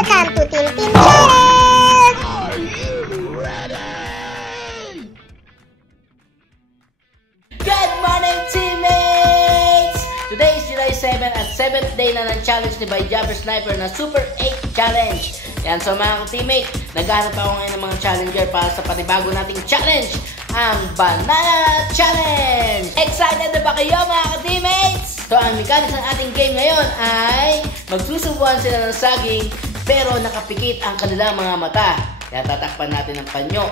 Welcome to Team Team Challenge! Good morning, teammates! Today is July 7 at 7th day na ng challenge ni By Jabber Sniper na Super 8 Challenge. Yan, so mga teammate, naghahanap ako ngayon ng mga challenger para sa panibago nating challenge, ang Banana Challenge! Excited na ba kayo mga teammates? So ang mechanics ng ating game ngayon ay magsusubuan sila ng saging pero nakapikit ang kanilang mga mata. Kaya tatakpan natin ng panyo.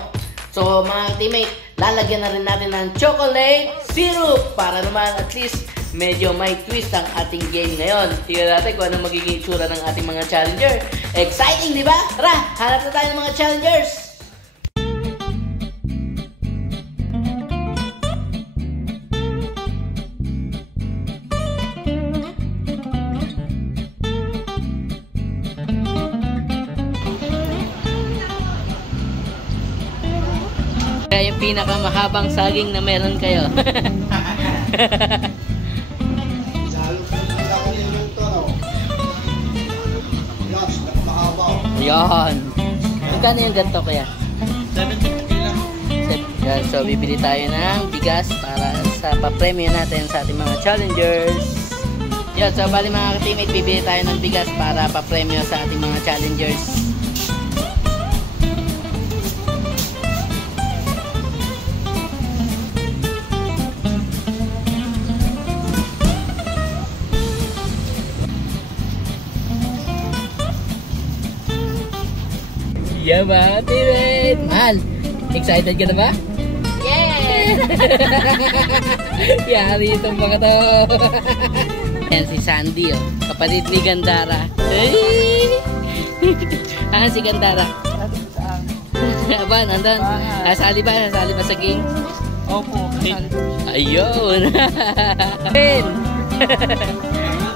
So mga teammate, lalagyan na rin natin ng chocolate syrup para naman at least medyo may twist ang ating game ngayon. Tingnan natin kung ano magiging itsura ng ating mga challenger. Exciting, di ba? Tara, hanap na tayo ng mga challengers! Kaya yung pinakamahabang saging na meron kayo. Yan. Magkano yung ganito kaya? 750 lang. Yan, so bibili tayo ng bigas para sa pa-premium natin sa ating mga challengers. Yan, so bali mga teammate, bibili tayo ng bigas para pa-premium sa ating mga challengers. Yeah, mga teammate! Mahal, excited ka na ba? Yes! Yari itong mga to. Yan si Sandy, oh. Kapatid ni Gandara. Ah, si Gandara. Aba, nandun. Sasali ba? Sasali ba sa game? Opo, sasali. Ayun!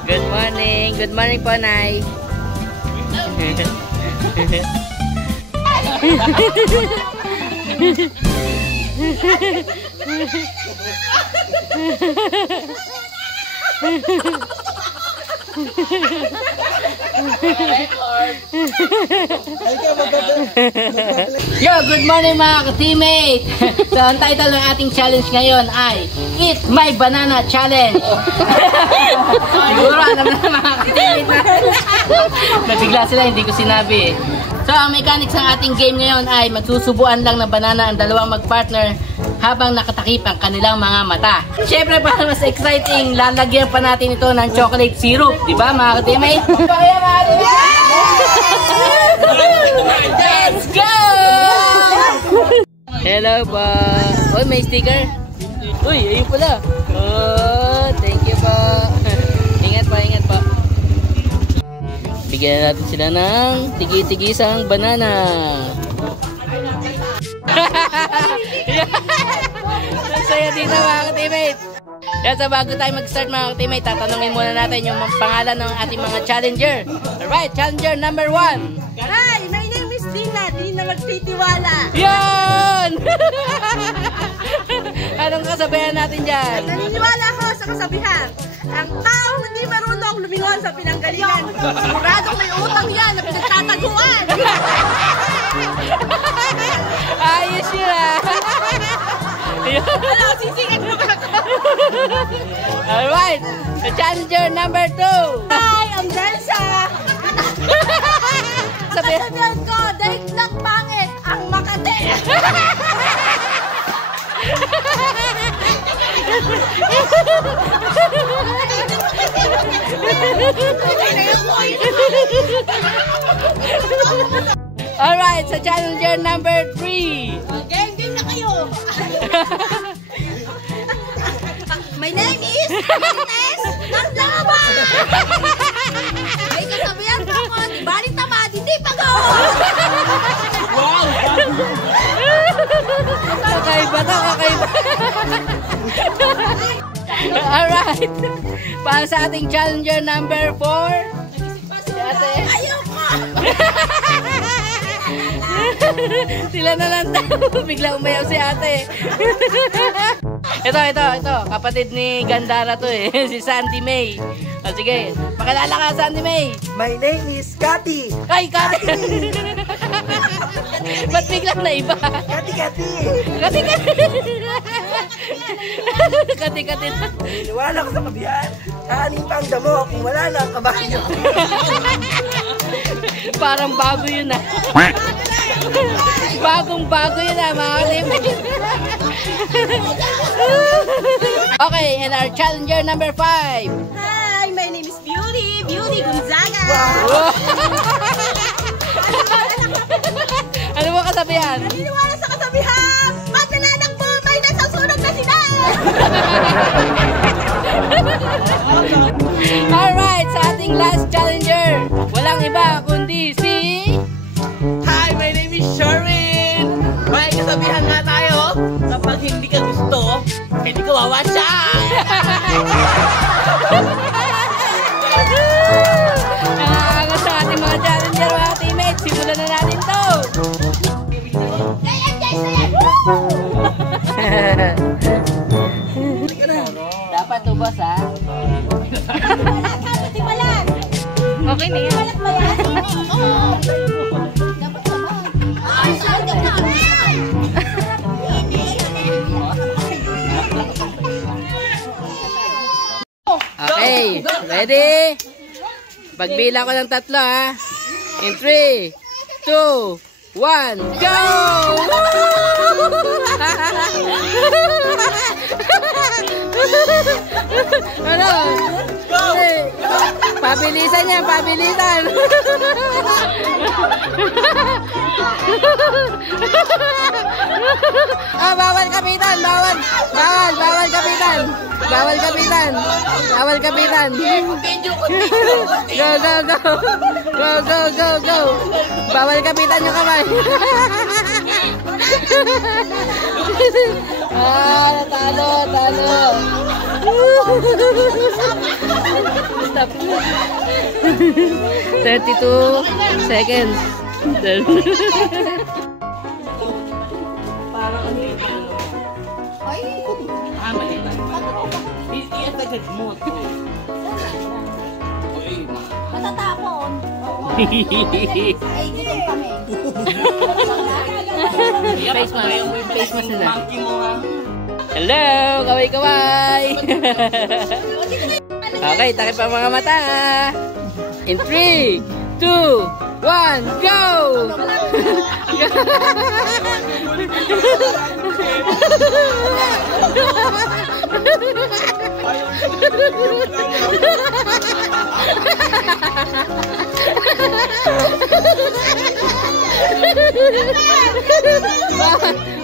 Good morning! Good morning po, Nay! Yo, good morning mga ka-teammate! So, ang title ng ating challenge ngayon ay Eat My Banana Challenge! Siguro alam na mga ka-teammate natin. Nabigla sila, hindi ko sinabi eh. So, ang mechanics ng ating game ngayon ay magsusubuan lang ng banana ang dalawang mag-partner habang nakatakip ang kanilang mga mata. Siyempre, para mas exciting, lalagyan pa natin ito ng chocolate syrup. Diba, mga ka-teammate? Let's go! Hello po. Uy, may sticker. Uy, ayun pala. Oh, thank you po. Ingat po, ingat po. Bigyan natin sila ng tigi-tigisang banana. Saya dito mga ka-teammate. Yan, so bago tayo mag-start mga ka-teammate, tatanungin muna natin yung pangalan ng ating mga challenger. Alright, challenger number 1. Hi, my name is Dina. Di na magtitiwala. Yan! Anong kasabihan natin dyan? Naniniwala ako sa kasabihan. Ang taong hindi marunong lumingon sa pinanggalingan, siguradong may utang yan na pinagtataguan. Ayos yun ah! Hello, sisingin mo ba ako? Alright, the challenger number 2. Hi, I'm Delsa. Sabihan ko, daig lang pangit ang Makati. Alright, sa challenger number 3. Gang na kayo. My name is Ines Naglaban. May kasabihan ko ako, di baling tamad, hindi pagod. Wow! Kakaiba to, kakaiba. Alright, para sa ating challenger number 4. Ayoko. Sila na lang daw. Bigla umayaw si ate. Ito. Kapatid ni Gandara to eh. Si Sandy May. O sige, Pakilala ka sa Auntie May. My name is Cathy. Ay, Kati. Ba't biglang na iba? Cathy. Kati. Kati. Iniwala ko sa kabihan. Kaanin pa ang damo kung wala na ang kabayo. Parang bago yun ah. Bagong-bago yun ah, mga ka-teammate. Okay, and our challenger number 5. Hi, my name is Beauty. Beauty Gonzaga. Wow. Ano mo kasabihan? Naniniwala sa kasabihan. Pag nananakbo, may nasusunog na sila. Alright, sa ating last challenger, walang iba kundi si... Hi, my name is Sherwin! May kasabihan nga tayo, kapag hindi ka gusto, hindi ka wawasya! Nakakagot sa ating mga challenger, mga teammates. Simulan na natin to! Dapat to, boss, ha? Timalan. Okay na yan. Timalan ba yan? Oo. Dapat naman. Ay, saan ka na? Okay, ready? Pagbilang ko ng 3, ha? In 3, 2, 1, go! Ano? Okay. Pabilisan niya, pabilisan. Bawal kapitan, bawal kapitan. Bawal kapitan. Bawal kapitan. Go. Bawal kapitan yung kamay. Talo. Stop. 32 seconds. Mali na. Iatagad mo ito. Matatapon. Ay, dito kami. Face mask nila. Monkey mo ha. Hello, kaway. Okay, takip ang mga mata. In 3, 2, 1, go!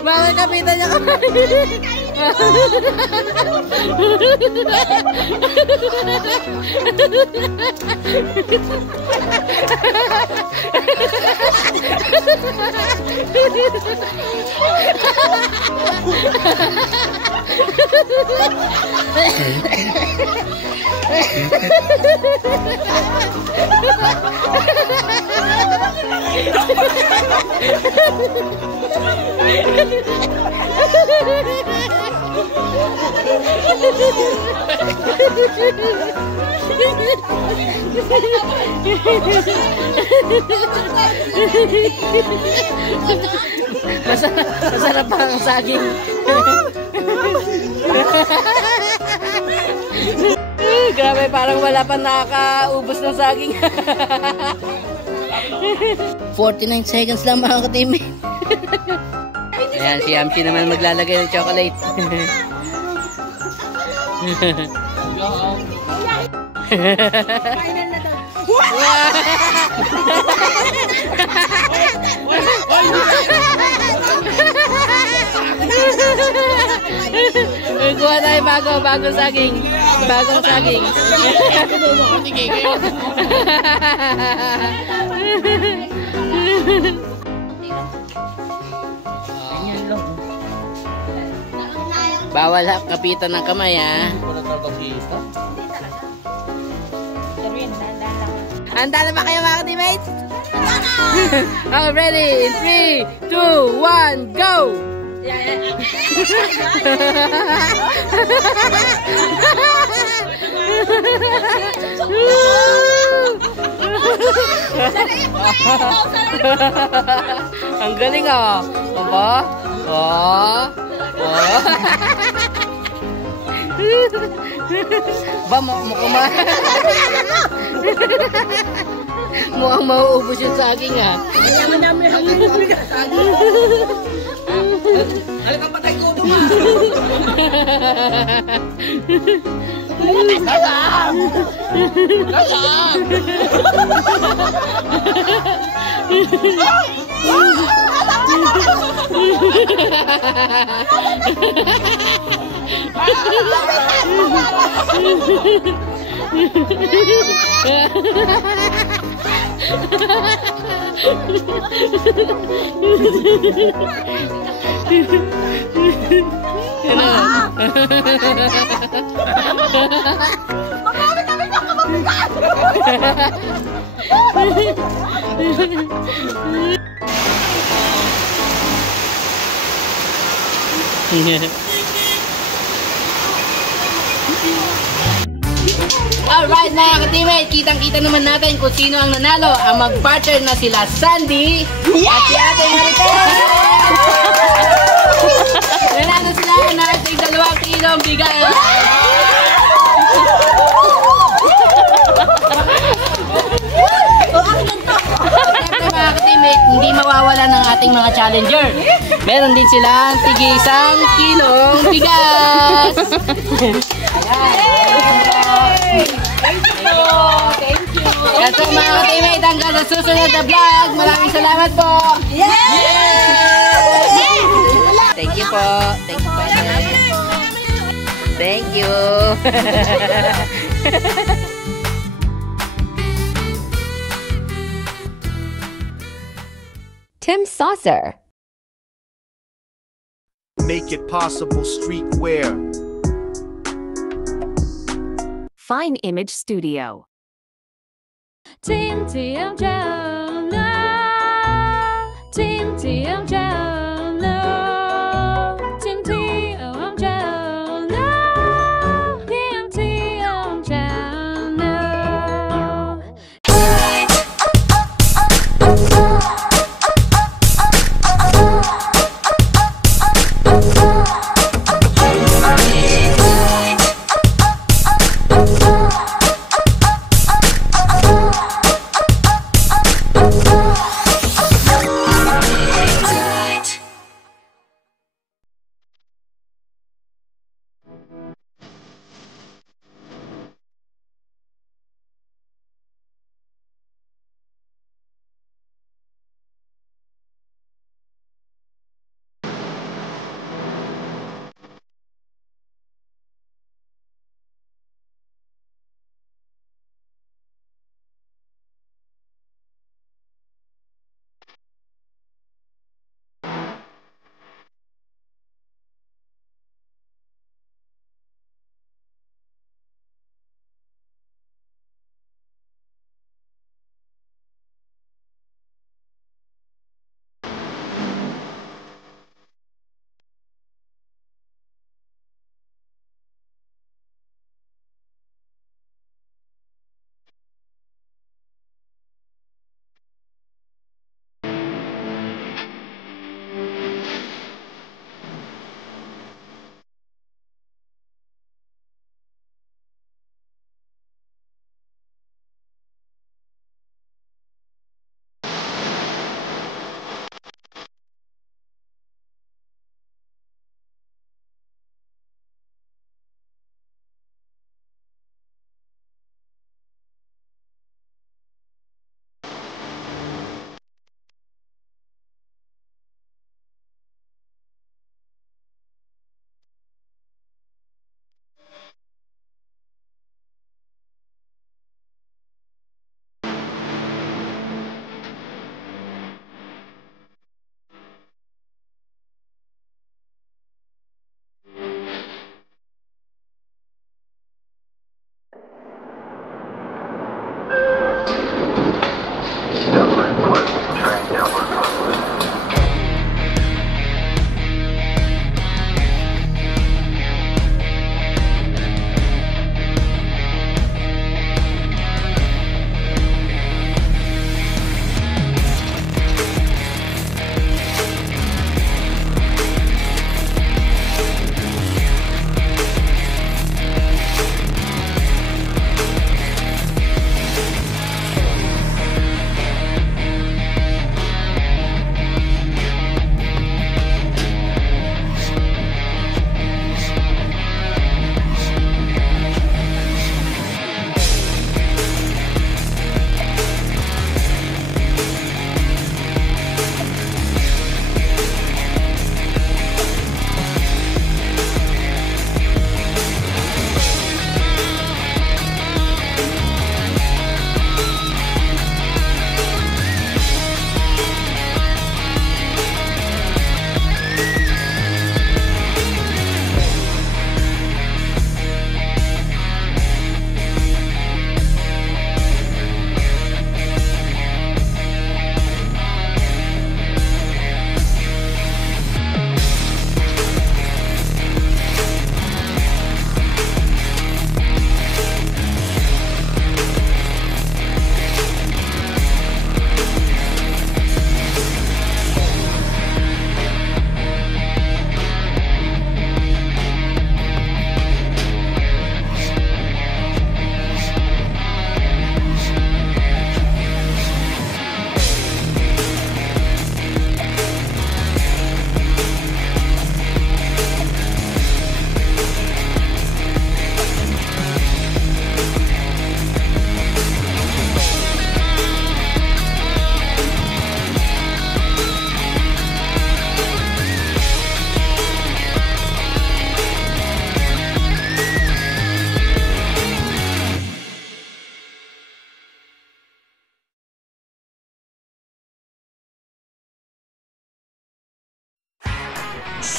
Bawal kapitan niya kamay. Masarap pa ang saging. Grabe, parang wala pa nakakaubos ng saging. 49 seconds lang mga ka-teammate. Ayan, si Amchi naman maglalagay ng chocolate. Kuha tayo bagong saging. Bagong saging. Bawal kapitan ng kamay, ha? Handa na ba kayo mga teammates? Okay, ready? In 3, 2, 1, go! Ang galing ah. Aba? Oh. Oh. Ba, mukhang mauubos yung saging ah. Ayaman namin hanggang saging. Alam kang patay ko mo. Galang! Galang! Alright mga ka-teammate, kitang-kita naman natin kung sino ang nanalo. Ang mag-partner na sila Sandy at si Ate Marites! Nanalo sila na ating 2 kilong bigas! Siyempre mga ka-teammate, hindi mawawala ng ating mga challenger. Meron din silang tig 1 kilong bigas! Thank you. Yan po mga ka-teammate, hanggang sa susunod na vlog. Maraming salamat po! Thank you po! Thank you po! Thank you! Tim Saucer. Make it possible streetwear. Fine Image Studio. Tim Channel. Tim Channel. Tim Channel. Tim Channel.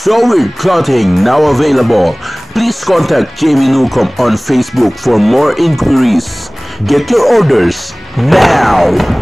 Sewing clothing now available. Please contact Jamie Newcomb on Facebook for more inquiries. Get your orders now!